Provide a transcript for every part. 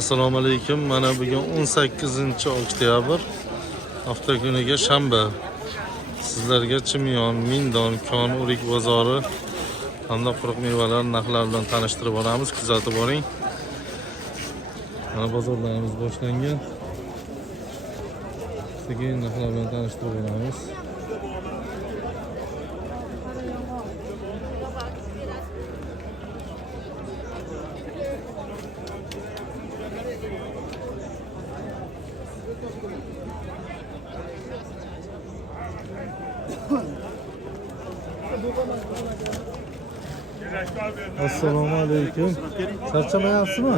Assalomu alaykum. Mana bugun 18-oktyabr hafta kuniga shanba. Sizlarga Chimyon, Mindon, Kon, O'rik bozori hamda quruq mevalar narxlari bilan tanishtirib boramiz. Kuzatib boring. Mana bozorlarimiz boshlangan. Sekin narxlar bilan tanishtirib boramiz. Assalomu alaykum. Charchamayapsizmi?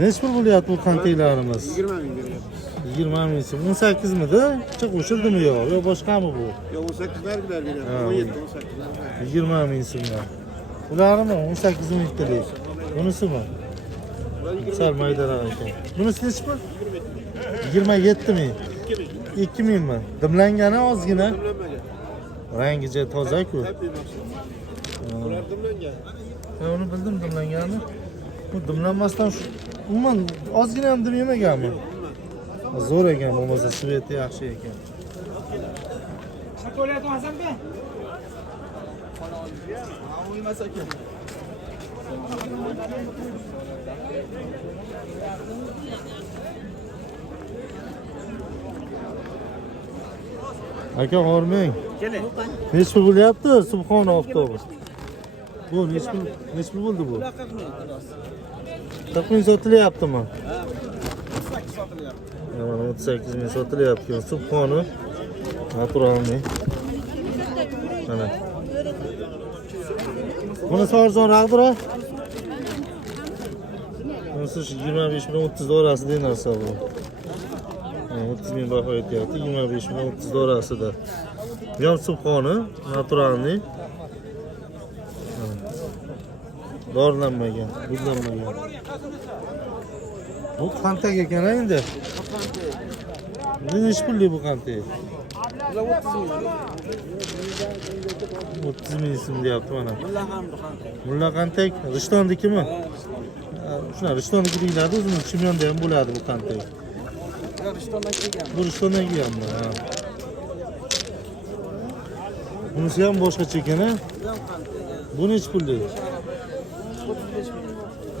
Nech pul bo'lyapti bu qantiklarimiz? 20 ming so'm. 18 midi? Chiq o'shildimi yo'q? Yo boshqami bu? Yo'q, 18 belgilar beryapti. 17, 18. 20 ming so'mdan. Ularimi 18 minglik? Bunisimi? Sal maydaroq ekan. Bunisi nech pul? 27 ming. 2 mingmi? Dimlangani ozgina. Rangicha toza-ku. Ular dimlangan. Ben onu bildim dimlanganini. Bu dimlanmasdan umuman ozgina ham dim yemaganmi? Zo'r ekan, bo'lmasa sveti yaxshi ekan. Chokolat olsam-da? Olmasa ekan. Aka hormang. Keling. Nech pul bo'lyapti? Subhon avtobus. Bu nech pul bo'ldi bu? 40 ming sotilyaptimi? Ha. 38 sotilyapti. Mana 38 ming sotilyapti. Subhoni naturalniy. Mana. Bunisi arzonroqdir. Bunisi 25 ming 30 orasida narsa bu. 30 ming baho aytyapti, 25 ming 30 orasida. Ham subhoni naturalniy. Dorilanmagan, budlanmagan. Bu qantak ekan endi. Bu nech pullik bu qantak? 30 ming so'm deyapti mana. Mulla qantak, Rishtondikimi? Shuna Rishtondiki deyiladi, o'zimiz Chimyonda ham bo'ladi bu qantak. Bu Rishtonddan kelganmi? Ha. Bunisi ham boshqacha ekan, ha? Bu nech pullik?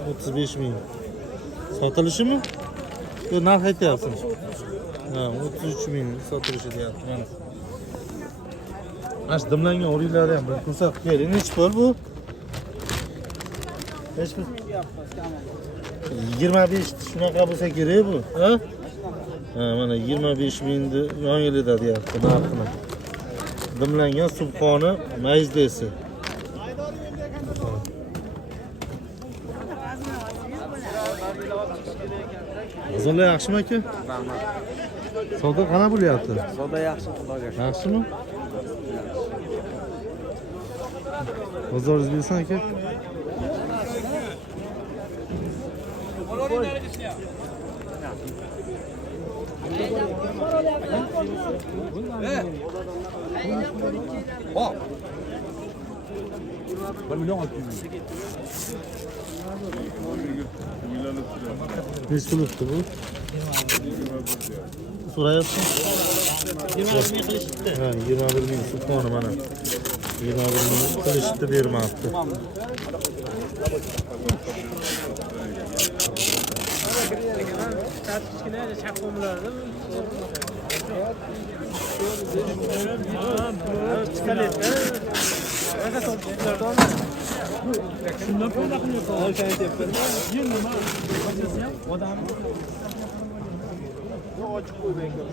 35 ming. Sotilishimi? Yo, narx aytyapsiz. Ha, 33 ming sotilishi deyapti mana. Ash dimlangan o'riklari ham bir ko'rsatib bering. Nech pul bu? Nech pul? 25 shunaqa bo'lsa kerak bu, ha? Ha, mana 25 mingni yongilida deyapti narxini. Dimlangan subhoni mayizdesi. Bozorlar yaxshimi aka? Rahmat. Savdo qana bo'lyapti? Savdo yaxshi, xudoga shukr. Yaxshimi? Bozoringiz bilsan aka? Bak. 1 milyon 600 bin. Nech pul o'tdi bu? So'rayapti? 20 ming qilishibdi. Ha, 21 ming subhoni mana. 21 ming qilishibdi bermabdi. Kichkina chaqumlarni shundan paydo qilyapti. Nima? Odam Ochib qo'ymaylik.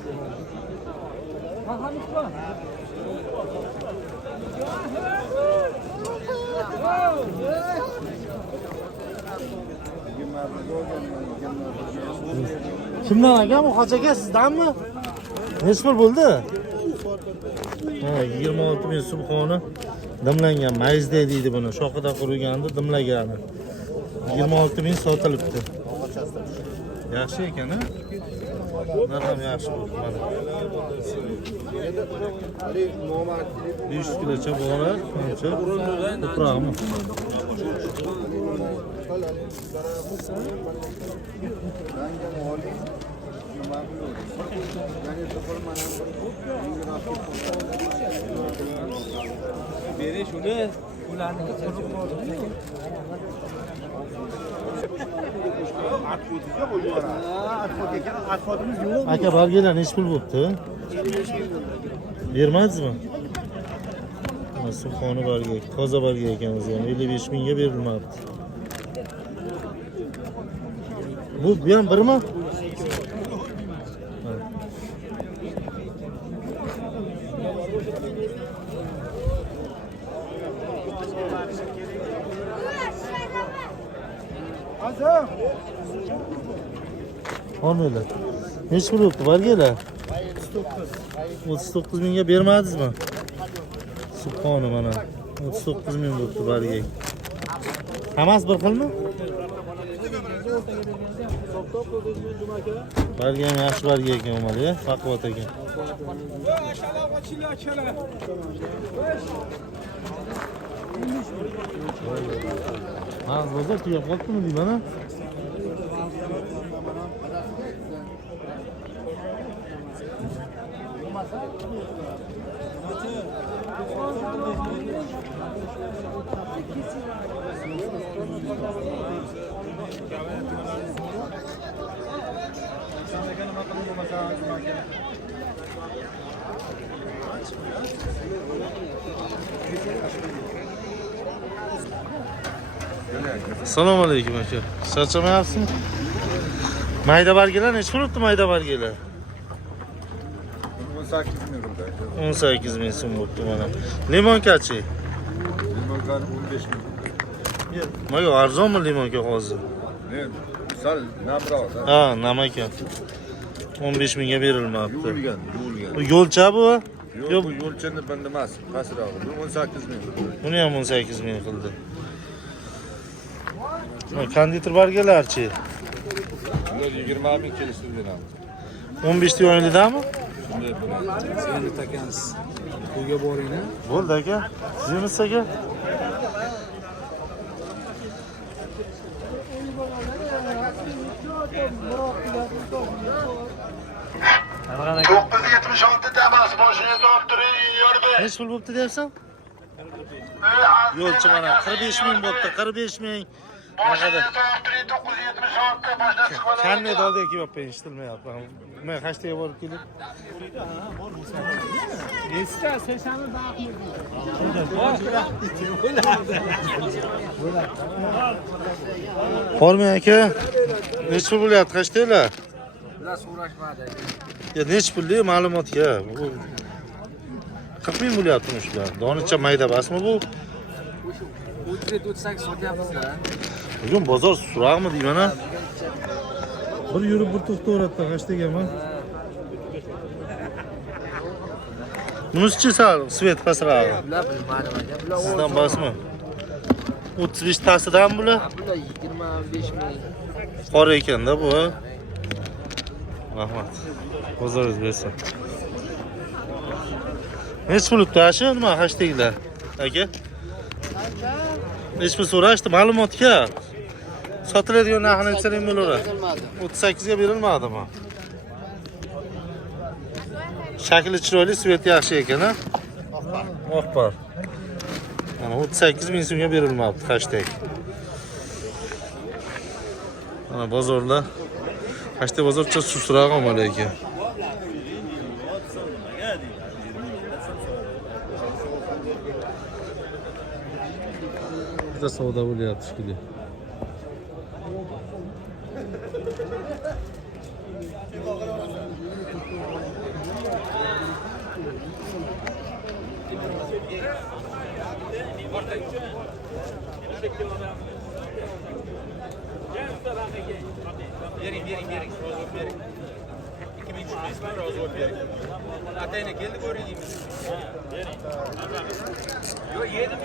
Kimdan aka bu Hoji aka sizdanmi? Nech pul bo'ldi? Ha, 26 ming subhoni dimlangan mayizda deydi buni. Shoxida qurganda dimlagani. 26 ming sotilibdi. Yaxshi ekan, ha? Narx ham yaxshi bo'ldi mana. 500 kilocha bora, qancha? Ko'proqmi? Beri shuni ularni aka bargalar nechi pul bo'pti? Bermadingizmi? Subhoni barga, toza barga ekanmiz ham 55 mingga berilmabdi. Bu ham birmi? Olmaylar. Nechi pul bo'pti bargalar? 39 mingga bermadingizmi? Subhoni mana 39 ming bo'pti barga. Hammasi bir xilmi? Barga ham yaxshi barga ekan mana, baquvvat ekan. Ha, bozor tugab qolibmi deyman ha? Assalomu alaykum aka. Charchamayapsizmi? Mayda bargalar nechi pul o'tdi mayda bargalar? 18 ming bo'ldi. 18 ming so'm bo'pti mana. Limonkachi? Limonka 15 ming. Mana arzonmi limonka hozir? Men sal namroq. Ha, nima ekan? 15 mingga berilmabdi. Yuvilgan. Bu yo'lcha bu? Yo'q, bu yo'lchani banda emas, pastroq. Bu 18 ming. Buni ham 18 ming qildi. Konditor bargalarchi? Ular 20 ming kelishib beramiz. 15 ta o'yinidami? Shunday bo'ladi. Endi takansiz. Uyga boringlar. Bo'ldi aka. Sizimiz aka. Nechi pul bo'pti deyapsan? Yo'lchi mana 45 ming bo'pti, 45 ming. Naqada? Qanday dolga kelyapman, eshitilmayapman. Men hashtaga borib kelib. Esta, sesani daqmi. Forma aka. Nechi pul bo'lyapti hashtaglar? Ular so'rashmadi. Ya nechi pulli ma'lumotga? Bu 40 ming bo'lyaptimi shular? Donicha mayda basmi bu? 38 sotyapsizlar. Bugun bozor suraqmi deyman ha? Bir yurib bir to'xtaveradi hashtagami? Bunisi sal svet pasroq. Bular bilmadim aka. Bular Sizdan basmi? 35 tasidan bular? bular 25 ming. Qor ekanda bu. Rahmat. Bozoringiz bersin. Nechi pul o'tdi nima hashtaglar? Aka? Nechi pul so'rashdi ma'lumotga? Sotiladigan narxini aytsangiz bo'laveradi. 38 ga berilmadimi? Shakli chiroyli, svet yaxshi ekan ha? Oqpar. Mana 38 ming so'mga berilmabdi hashtag. Mana bozorlar. Hashtag bozorcha sustroq omala ekan. Bizda savdo bo'lyapti shekilli. Bering. Rozvod bering. 2000 tushmaysizmi? Rozvod bering. Atayna keldi ko'ring. Bering. Yo'q, yedim.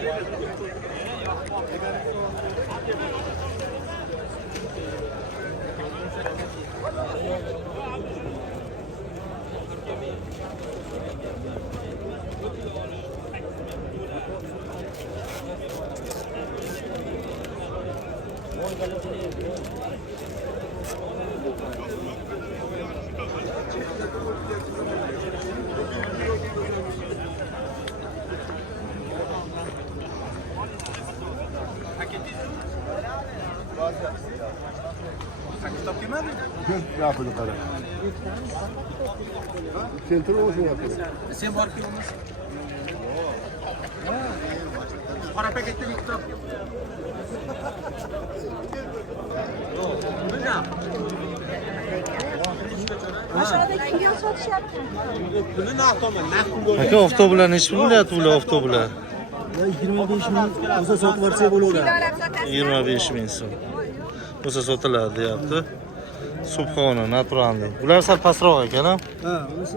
Yapılı para. Keltir olsun yapıyor. Sen borib kelamiz. Qora paketda bitta. Aşağıdaki kimyon satışyaptı. Aka avtobular nechi pul bo'lyapti bular avtobular? 25 ming olsa sotib yuborsa bo'laveradi. 25 ming so'm. Bo'lsa sotiladi deyapti. Subhona naturalniy. Bular sal pastroq ekan, ha? Ha, bunisi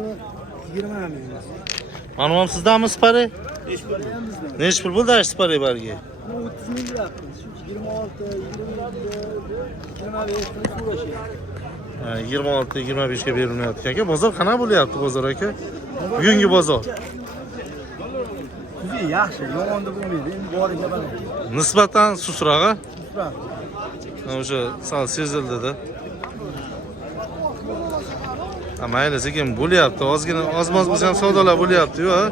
20 ming. Mana ham sizdami Spari? Nechi pul bo'ldi Spari bargi? 30 ming deyapti. 26, 25 so'rashyapti. 26-25 ga berilyapti aka. Bozor qanaqa bo'lyapti bozor aka? Bugungi bozor. Kuzi yaxshi, yomon deb bo'lmaydi. Endi boriga qarang. Nisbatan susroq, ha? Tuproq. O'sha sal sezildi-da. Mayli, sekin bo'lyapti. Ozgina oz-moz bo'lsa ham savdolar bo'lyapti-ku, ha?